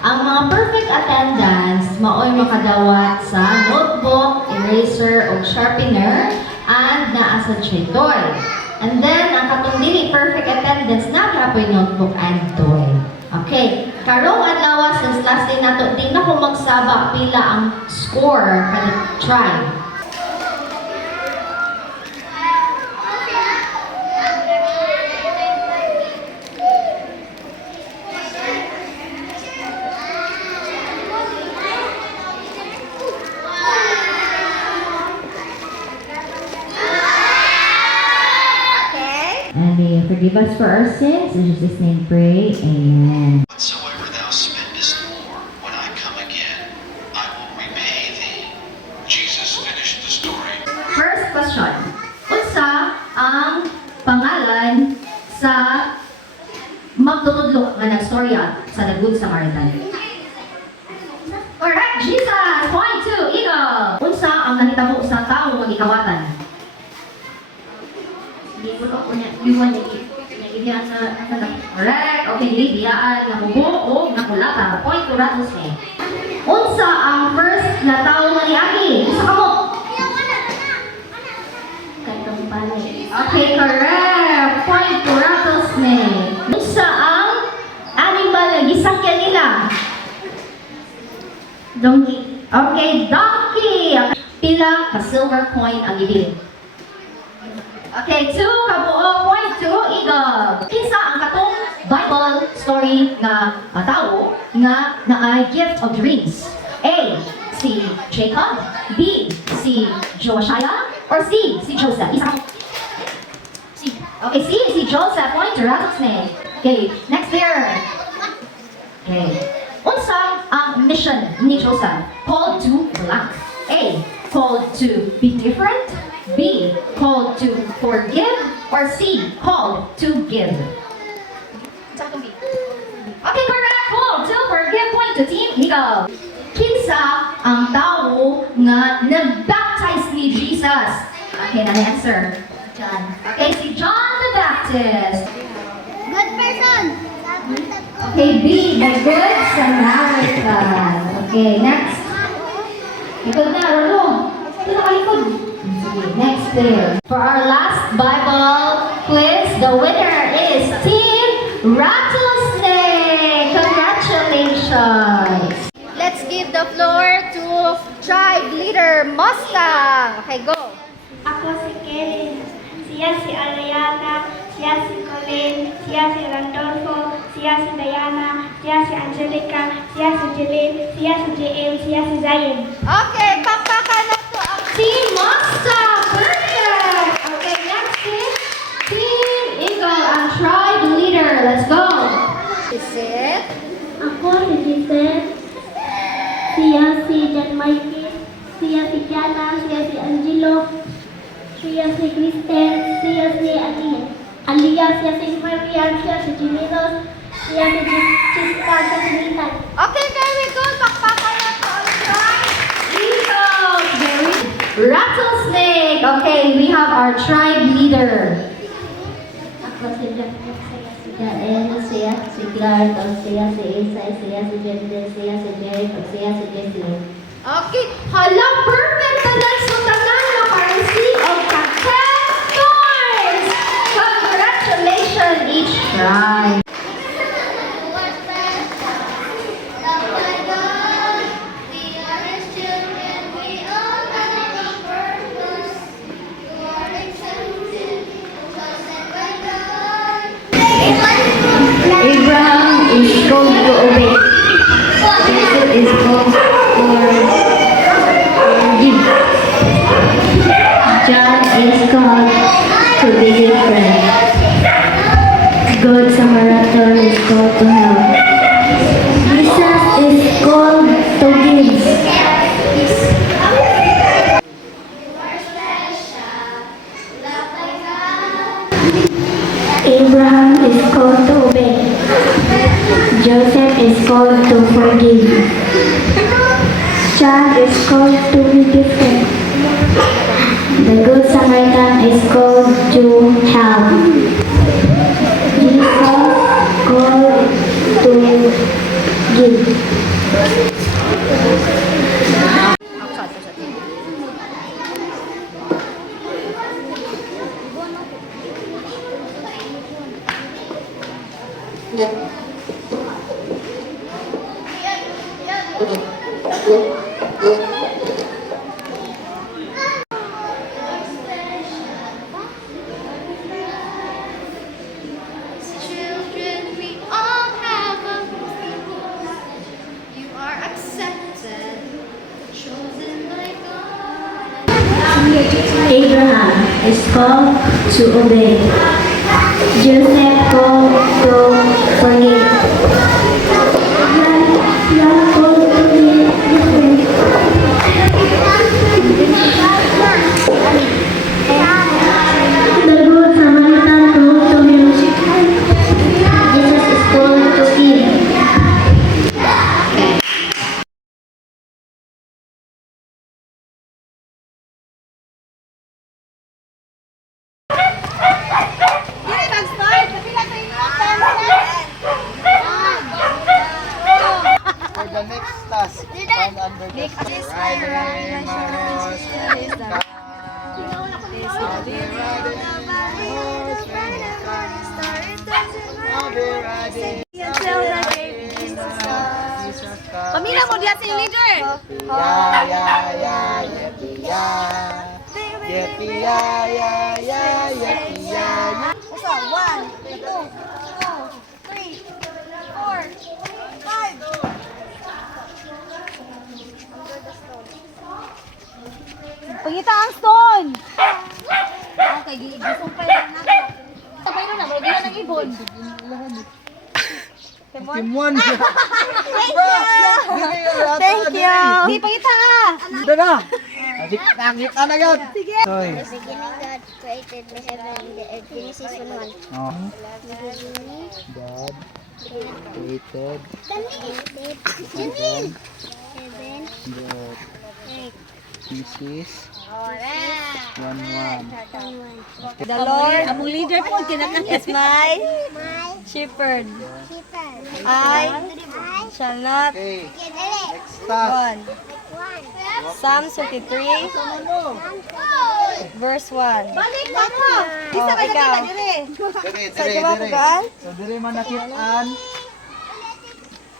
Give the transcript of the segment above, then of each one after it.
Ang mga perfect attendance maoy makadawat sa notebook, eraser o sharpener and naa sa toy. And then ang katong dili perfect attendance na kapoy notebook and toy. Okay, karong adlaw since last day nato di na ko magsaba pila ang score kada try. And may forgive us for our sins. In Jesus' name pray. Amen. Whatsoever thou spendest more, when I come again, I will repay thee. Jesus finished the story. First question. Unsa ang pangalan sa magtutudlo nga nagstorya sa The Good Samaritan? Correct, Jesus! Point 2, Eagle! Unsa ang nahitabo sa taong magikawatan? Hindi ko ako niya, iwan niya sa correct, okay, dili, biyaan, nakubo, o nakulata. Point to rattlesnake. Unsa ang first na taong maniagi? Unsa ka mo? Kantong palay. Okay, correct. Point to rattlesnake. Unsa ang animal na gisakyan nila? Donkey. Okay, donkey. Pila ka silver coin ang ibili. Okay, 2 kabuo, point 2, Eagle. Kinsa ang katong Bible story nga tao nga naay gift of dreams? A. Si Jacob, B. Si Josiah, or C. Si Joseph? Isa C. Okay, C. Si Joseph, point to rattlesnake. Okay, next there. Okay. Unsa ang mission ni Joseph? Called to blank. A. Called to be different. B. Called to forgive. Or C. Called to give. Okay, correct. Called to forgive. Point to Team Eagle. Kinsa ang tao nga nag-baptize ni Jesus? Okay, na answer. John. Okay, si John the Baptist. Good person. Okay, B. The Good Samaritan. Okay, next. Ikot na, Rolo. Ito na kalikod. Sige, next there. For our last Bible quiz, the winner is Team Rattlesnake. Congratulations. Let's give the floor to tribe leader Mustang. Okay, go. Ako si Kelly, siya si Ariana, siya si Colleen, siya si Randolfo, siya si Diana, siya si Angelica, siya si Jeline, siya si JM, siya si Zayn. Okay, pakpakan na to ang Team Mustang. Perfect. Okay, next is Team Eagle and tribe leader. Let's go. Isit. Ako si Giselle, siya si John Mikey, siya si Jana, siya si Angelo, siya si Kristen, siya si Alia, siya si Marian, siya si Jimiros, siya si Jessica, siya si Nathan. Okay, very good. Pakpakan na to ang tribe. Eagle. Very Rattlesnake. Okay, we have our tribe leader. Ako si Jack, siya si Jael, siya si Clark, siya si Isay, siya si Jendel, siya si Jeric, siya si Jessie. Okay. Hala, perfect! Tanan sa tanan na pa-receive of 10 points! Congratulations each tribe! Abraham is called to obey. Joseph is called for give. John is called to be different. Good Samaritan is called to help. Jesus is called to give. Abraham is called to obey. Joseph is called to forgive. John is called to be different. The Good Samaritan is called to help. Jesus called to Children, we all have a purpose. You are accepted, chosen by God. Abraham is called to obey. Joseph called to forgive. John called to be different. The Good Samaritan called to be Jesus is called to feed. For the next task, find under the riding horse when it comes. I'll be riding on my horse when it comes. I'll be riding until the day Jesus comes. Pamila mo diyan si leader. Yeah, yeah, yeah, yippee, yeah. Yippee, yeah, yeah, yeah, yippee, yeah. Usa, 1, 2, 3, 4, 5. Pangita ang stone. Okay, gisong pa lang na. Sabay na, wala ng ibon. Timon. Thank you. Di pangita ka. Ito na. Nakita na yun. Sige. In the beginning, God created the heaven and the earth. Genesis 1:1. Oh. Beginning, God created Janine. Heaven, the earth. Genesis 1:1. 1:1. The Lord, among leader po, is my shepherd. Keeper. I shall not Okay. Next task. Psalm 33, verse 1. Balik pa mo! Oh, ikaw. Sa ikaw Dire. ba? So, dire man nakitaan.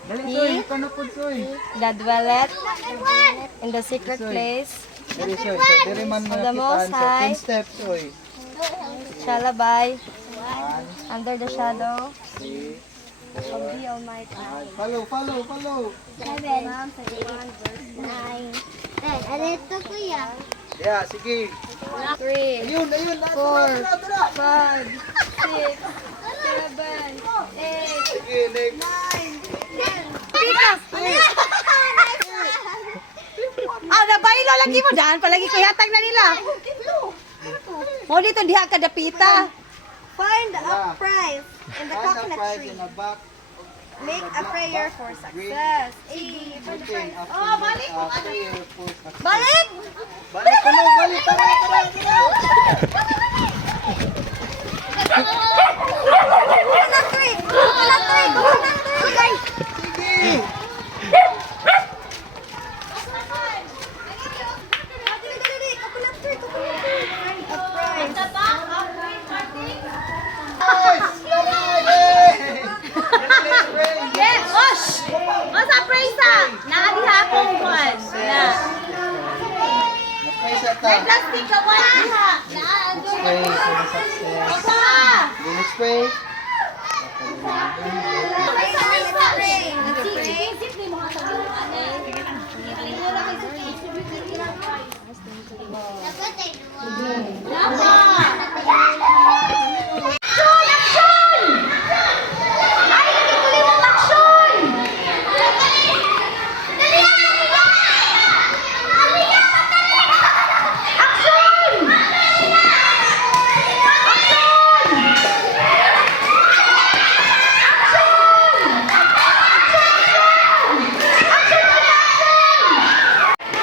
Dali, He- soy. Ikaw na po, soy. That dwelleth in the secret place Dire, soy. So, dire man Of the nakitaan. Most So, High. 10 steps, soy. shall abide under the shadow See? of the Almighty. Follow, follow, follow. 7. 9. 10. Ano ito, kuya? Yeah, sige. 3, Ayun, ayun. 4, Tara, tara. 5, 6, 7, 8, Sige, next. Pikas! Ah, nabaylo lagi mo daan. Palagi ko yatag na nila. Mo dito diha ka dapita. Find Yeah. a prize in the Find the coconut prize tree. in the back. Make a prayer for success. For the Looking prize. after Oh, balik! the prayer for success. Balik! Balik, ano, balik. Tara, tara, tara. Coconut tree! Coconut tree! Coconut tree! Sige. Guys, bye-bye. Yes! Osh! Masa praise ah! Naadiha akong kwan. Na. Na-pray sa May ta. plastic ka wala diha. Let's pray for the success. Osa! Okay, let's pray.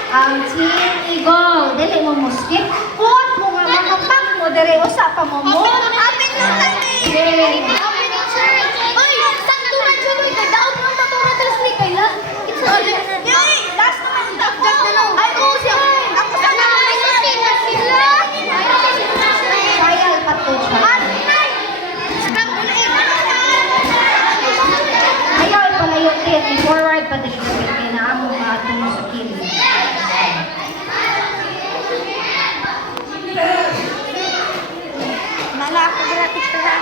Ang Team Eagle, dili mo mo skip. Huwag mo nga makapak mo, dili usa pa mo mo. Amin lang kami! Okay. Amin ang church! Oy! Sakto na dyan! Oy! Daog nung tatura translate kayo! dali kay naamo atong sakit. Nala ako gratis ka.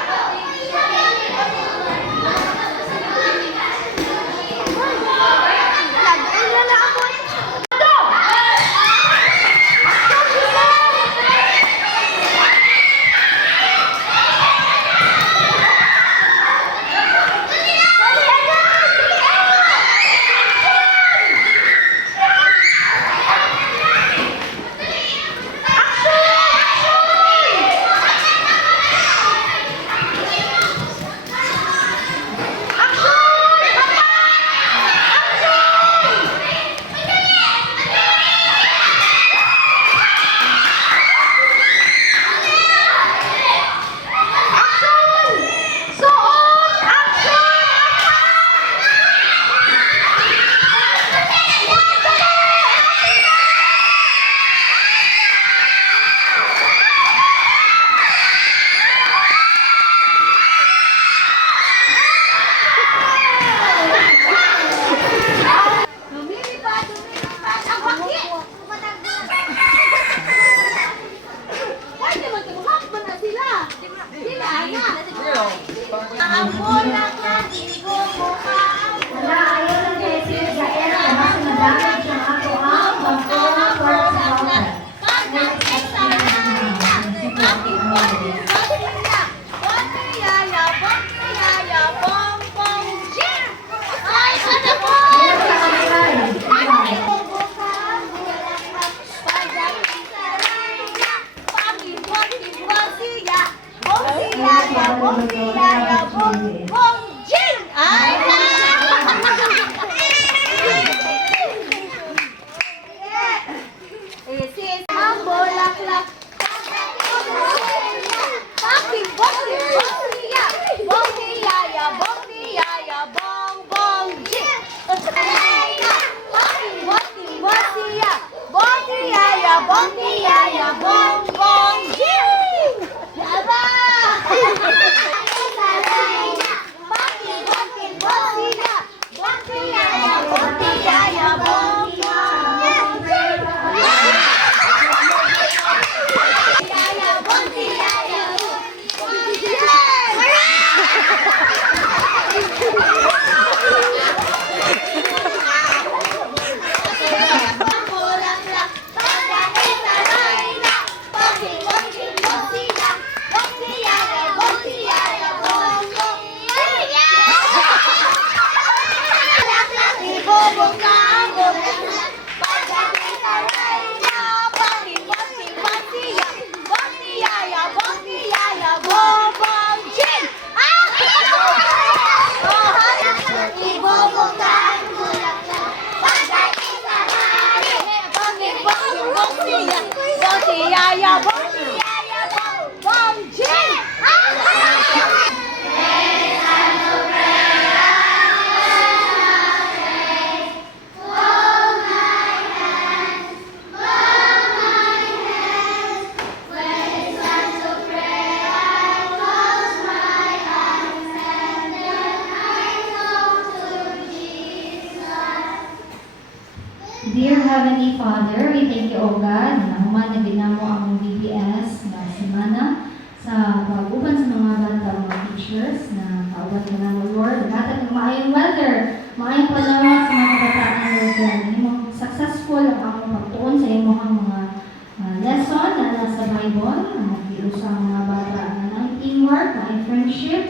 Wala, ayaw lang kay Sir Jael, mas madamage ang ato ang magtuwa for sa mga. Dear Heavenly Father, we thank you, O God, na human na binamo ang BBS na semana sa pag-uban sa mga bata, mga teachers na kauban ka na, Lord. Naghatag ng maayong weather, maayong panahon sa mga kabataan, Lord God. Imong successful ang among pagtuon sa imong mga lesson na nasa Bible, ang nag-iusa ang mga bata na ng teamwork, maayong friendship.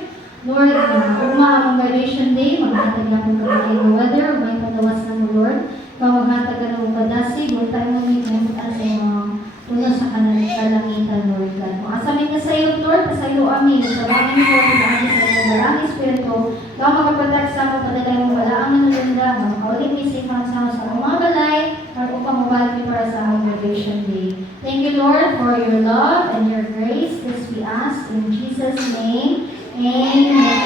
Lord, ugma ang graduation day, maghatag na kung maayong weather, maayong panawas na mo, Lord. Pamaghatag ka ng upadasi, huwag tayo mong ikamutan sa mga puno sa kalangitan, Lord God. Kung asamin ka sa iyo, Lord, pasayo amin. Tawagin mo, pinahin sa iyo, maraming Espiritu. Ikaw makapatak sa ako, padagay mo, wala ang manulunda, makaulit may sifan sa mga balay, at upang mabalik para sa aming graduation day. Thank you, Lord, for your love and your grace. This we ask in Jesus' name. Amen.